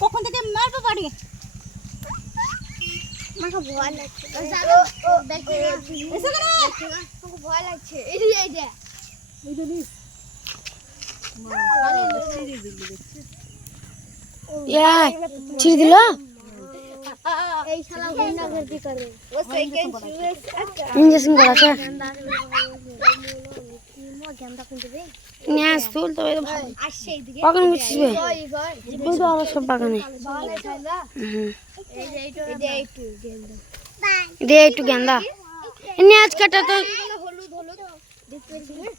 কখন থেকে মারবো বাড়ি আমাকে ভয় লাগছে ভয় লাগছে এই যে ছিড়ে দিল এই শালা গুন্ডা ভর্তি করে ও সেকেন্ড ইনজেকশন করাছে গেন্দা কোন দেবে নিয়ে তুল তো আসছে এইদিকে বাগান গুছিবে এই তুই তো আরো সব বাগানে বাগানে খাইলা এই যে এইটু গেন্দা দে একটু গেন্দা নিয়ে আজ কাটা তো হলুদ হলুদ দেখতে পাচ্ছিস না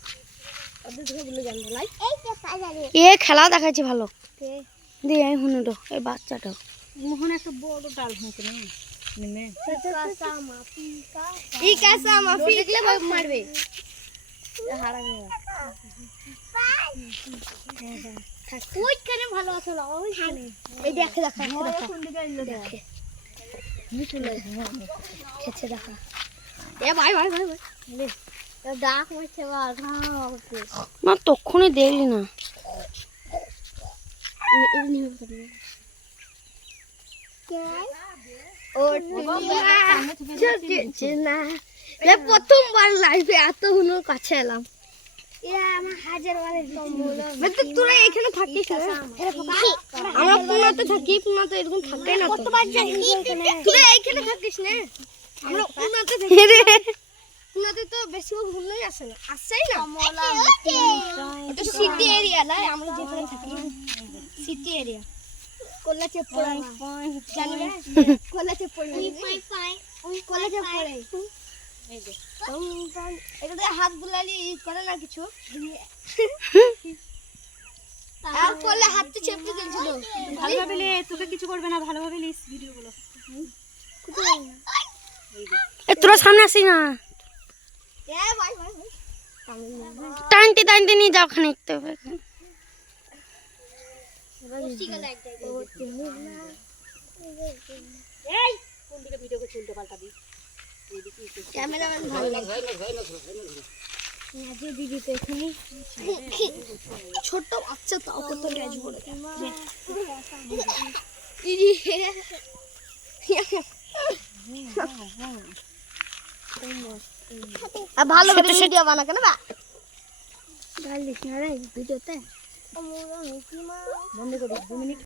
ওদের থেকে বলে গেন্দা লাই এই যে পাজারে এ খেলা দেখাচ্ছে ভালো কে দে এই হুনুটো এই বাচ্চাটা মোহন একটা বড় ডাল হয়েছে না নিমে এই কাঁচা মাফি দেখলে মারবে হারাবে ওইখানে ভালো আছে ওইখানে এই দেখে দেখা কোন দিকে এলো দেখে খেছে দেখা এ ভাই ভাই ভাই লে ডাক মারছে বাল না তখনই দেখলি না ও না লে প্রথমবার লাইফে এত হুনুর কাছে এলাম এরা আমার হাজার বারের মানে তোরা এখানে থাকিস না আমরা পুনাতে থাকি পুনাতে এরকম থাকে না কতবার যাই তোরা এখানে থাকিস না আমরা পুনাতে থাকি পুনাতে তো বেশিরভাগ হুনুই আসে না আসেই না এটা সিটি এরিয়া না আমরা যেখানে থাকি সিটি এরিয়া কোলা চেপড়া জানি না কোলা চেপড়া কোলা চেপড়া এই যে এটা হাত বুলালি করে না কিছু আর করলে হাতটা চেপে দিয়েছিল ভালোভাবে লে তোকে কিছু করবে না ভালোভাবে লিস ভিডিওগুলো এ তোরা সামনে আসিস না এ ভাই ভাই টানতে টানতে নিয়ে যাও খানিক তো এই কোন দিকে ভিডিও করছিস উল্টো পাল্টা দি ক্যামেরাম্যান ভালো লাগে নাজি দিদি তো এখানে ছোট বাচ্চা তাও কত গ্যাজ পড়ে দিদি আর ভালো করে ভিডিও বানা কেন বা গাল দিস না রে ভিডিওতে বন্ধ করি 2 মিনিট